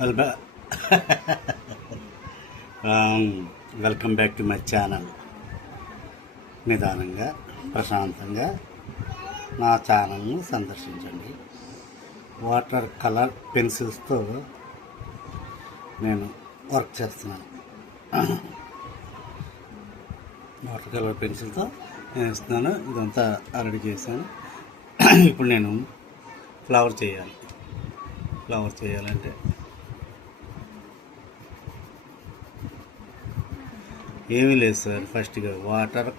Well welcome back to my channel. నిదానంగా ప్రశాంతంగా నా ఛానల్ను సందర్శించండి. వాటర్ కలర్ పెన్సిల్స్తో నేను వర్క్ చేస్తున్నాను. వాటర్ కలర్ పెన్సిల్తో నేను ఇస్తున్నాను. ఇదంతా రెడీ చేశాను. ఇప్పుడు నేను ఫ్లవర్ చేయాలంటే ఏమీ లేదు సార్. ఫస్ట్గా వాటర్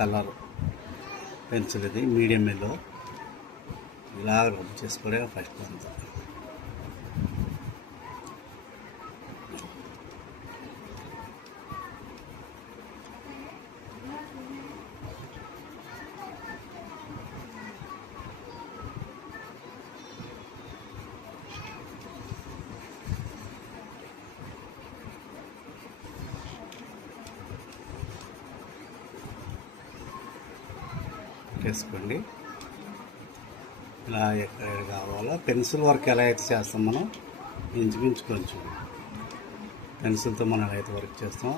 కలర్ పెన్సిల్ ఇది మీడియం ఎల్లో ఇలా రబ్ చేసుకోవడం ఫస్ట్ అంతా. చేసుకోండి. ఇలా ఎక్కడ కావాలో పెన్సిల్ వర్క్ ఎలా అయితే చేస్తాం మనం ఇంచుమించు కొంచెం పెన్సిల్తో మనం ఎలా అయితే వర్క్ చేస్తాం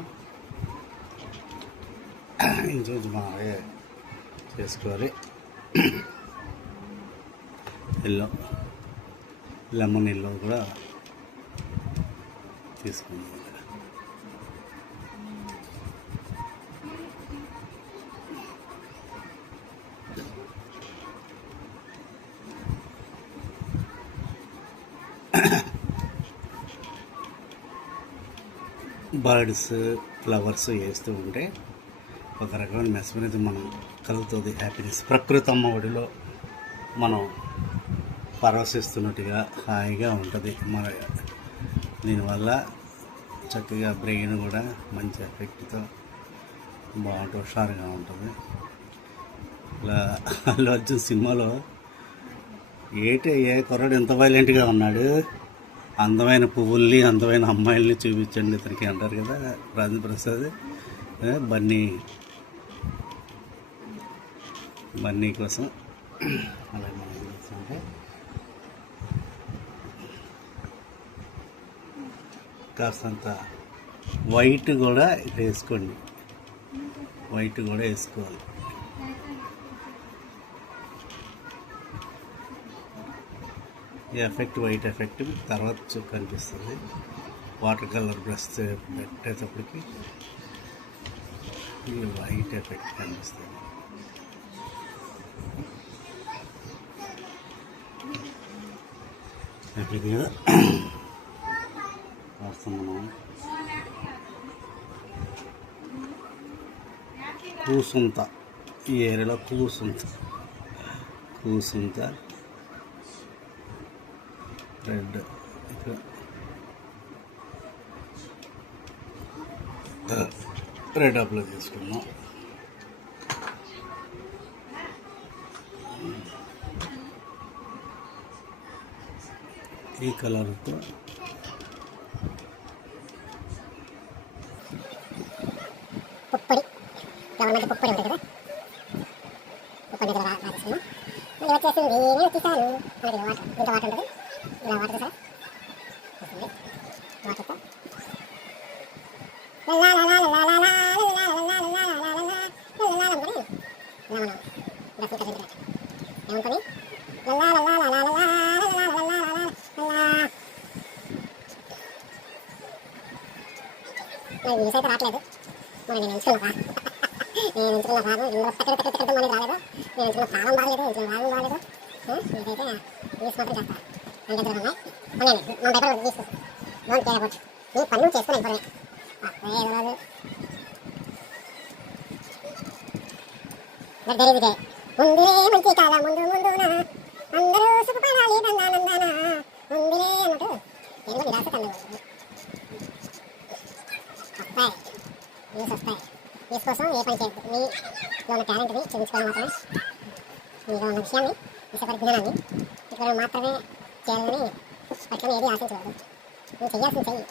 ఇంచుమించు మనం అలాగే చేసుకోవాలి. లెమన్ ఎల్లో కూడా తీసుకుందాం. బర్డ్స్ ఫ్లవర్స్ వేస్తూ ఉంటే ఒక రకమైన మెస్మరిజం మనం కలుగుతుంది. హ్యాపీనెస్ ప్రకృతి అమ్మ ఒడిలో మనం పరవశిస్తున్నట్టుగా హాయిగా ఉంటుంది. మన దీనివల్ల చక్కగా బ్రెయిన్ కూడా మంచి ఎఫెక్ట్తో బాగుంటుంది, హుషారుగా ఉంటుంది. ఇలా అల్లు అర్జున్ సినిమాలో ఏ కుర్రాడు ఎంత వైలెంట్గా ఉన్నాడు, అందమైన పువ్వుల్ని అందమైన అమ్మాయిల్ని చూపించండి ఇతనికి అంటారు కదా రాజేంద్ర ప్రసాద్. బన్నీ కోసం అలా మనం చూస్తుంటే కాస్తంత వైట్ కూడా వేసుకోండి. వైట్ కూడా వేసుకోవాలి. ఈ ఎఫెక్ట్ వైట్ ఎఫెక్ట్ తర్వాత కనిపిస్తుంది. వాటర్ కలర్ బ్రష్ పెట్టేటప్పటికి ఈ వైట్ ఎఫెక్ట్ కనిపిస్తుంది. అయిపోయింది కదా. వస్తున్నాం కూసుంత, ఈ ఏరియాలో కూసుంత రెడ్ ఇక్కడ రెడ్ అప్లై చేసుకున్నాం. ఈ కలర్తో పుప్పొడి గవర్నమెంట్ పుప్పొడి ఉంటుంది కదా, పుప్పొడి రాసేసుకున్నాం. మళ్ళీ వచ్చేసింది నేను వచ్చేసాను. మనకి వాటర్ ఇంత వాటర్ ఉంటుంది. ఇలా వాటర్ సార్ వాటర్తో ఏముంటుంది న్యూస్ అయితే రావట్లేదు. మరి నేను ఎంచుకున్నా రాదు. ఇందులో పెద్ద మనకి రాలేదు. నేను ఎంచుకున్న ప్రాణం బాగలేదు, ఎంచుకున్న రాగం బాగలేదు. ఇదైతే న్యూస్ మాత్రం చేస్తాను. అంటే ఉన్నాయి మన దగ్గర తీసుకో డోంట్ కేర్ అబౌట్ నీ పన్ను చేసుకుని అయిపోయి రాదు. జరిగితే ముందులే మంచి కాలం ముందున అందరూ సుఖపడాలి నందానందన ముందులే అన్నట్టు తెలుగు నిరాశ కన్నా వస్తాయి న్యూస్ వస్తాయి. న్యూస్ కోసం ఏ పని చేయద్దు. మీలో ఉన్న టాలెంట్ని చూపించుకోవడం మాత్రమే, మీలో ఉన్న విషయాన్ని విషపరిజ్ఞానాన్ని ఇక్కడ మాత్రమే చేయాలని పక్కన ఏది ఆశించవద్దు. నువ్వు చేయాల్సింది చెయ్యి,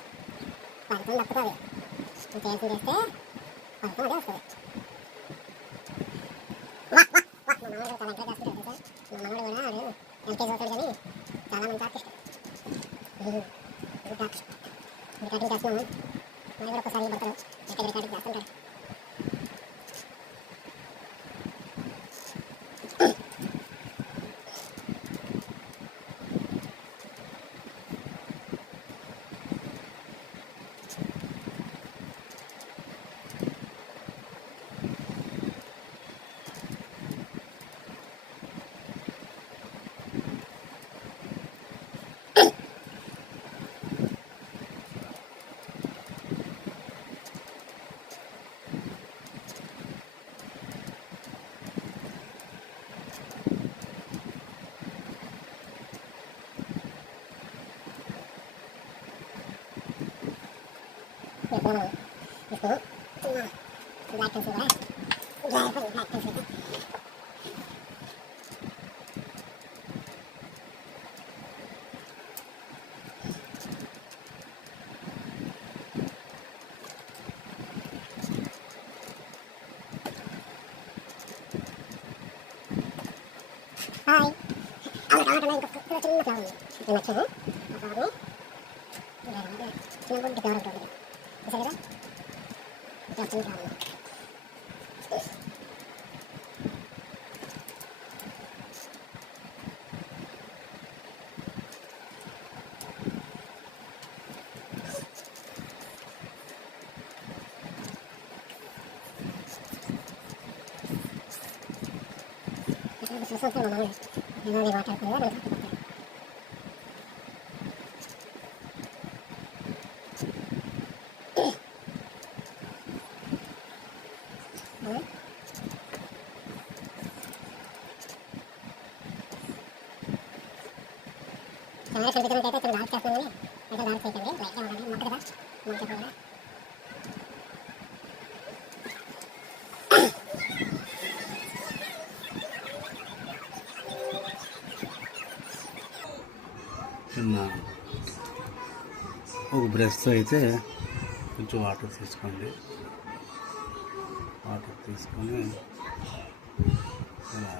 ఫలితం తప్పుతుంది. నువ్వు చేయాల్సింది చేస్తే ఫలితం అదే వస్తుంది. మా మనవాడు చాలా ఎంకరేజ్ చేస్తుంటాడు సార్. మా మనవాడు కూడా ఎల్కేజీ అవుతాడు కానీ చాలా మంచి ఆర్టిస్ట్. రికార్డింగ్ చేస్తున్నాము. మళ్ళీ కూడా ఒకసారి పడతారు ఎక్కడ రికార్డింగ్ చేస్తుంటారు. ఇప్పుడు బ్లాక్ పెన్సిల్ కూడా బ్లాక్ పెన్సిల్ హాయ్ టమాటా ఇంకొక చిన్న ఫ్లవర్ ఉంది నచ్చాను ఆ ఫ్లవర్ని చిన్న గుడ్డి ఫ్లవర్ ఉంటుంది చూసారు కదా ఇట్లా చిన్న ఫ్లవర్ ఉంది. చూస్తే మా మామూలు ఏదో మాట్లాడుకుందా మనకి కెమెరా కనిపించడానికి అయితే చాలా డార్క్ చేస్తున్నాను అయితే డార్క్ చేయకండి లైట్గా ఉండండి మొక్క కదా మొక్క కూడా చిన్న ఒక బ్రష్తో అయితే కొంచెం వాటర్ తీసుకోండి. వాటర్ తీసుకొని ఇలా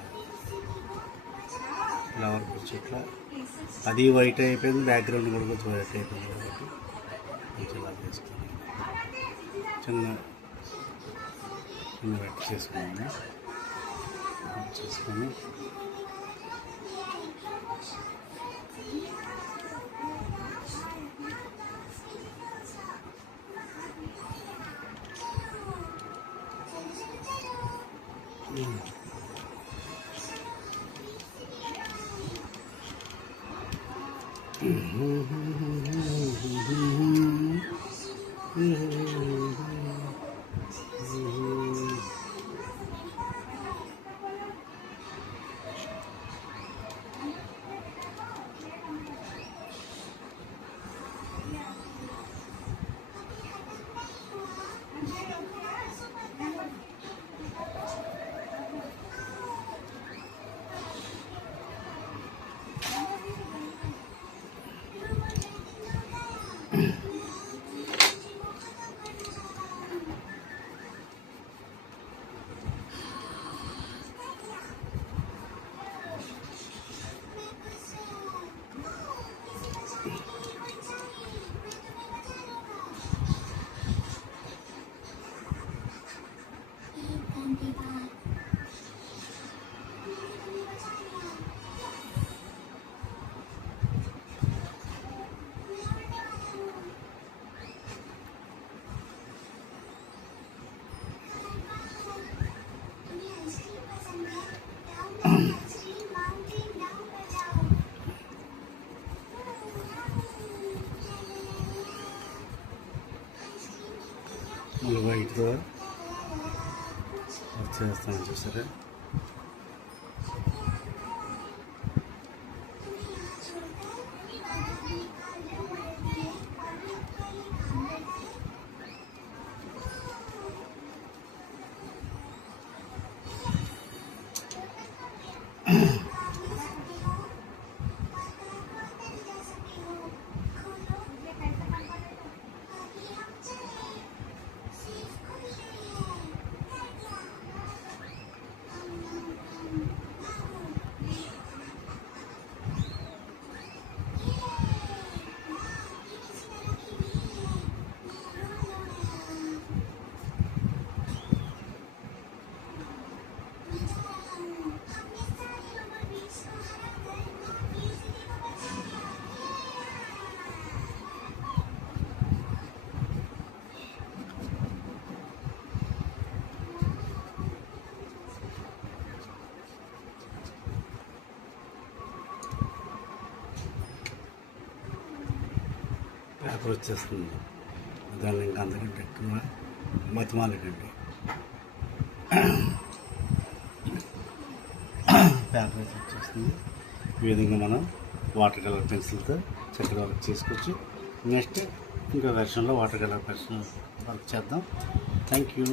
ఫ్లవర్ ఇట్లా అది వైట్ అయిపోయింది, బ్యాక్గ్రౌండ్ కూడా కొంచెం వైట్ అయిపోయింది కాబట్టి కొంచెం ఇలా చేసుకొని చిన్న చిన్న వెట్ చేసుకోండి. చేసుకొని మళ్ళీ వైట్తో చేస్తాను చూసారా. పేపర్ వచ్చేస్తుంది. దాన్ని ఇంకా అంతకంటే ఎక్కువ బతిమాలకండి. పేపర్ అయితే వచ్చేస్తుంది. ఈ విధంగా మనం వాటర్ కలర్ పెన్సిల్తో చక్కగా వర్క్ చేసుకోవచ్చు. నెక్స్ట్ ఇంకో వెర్షన్లో వాటర్ కలర్ పెన్సిల్ వర్క్ చేద్దాం. Thank you.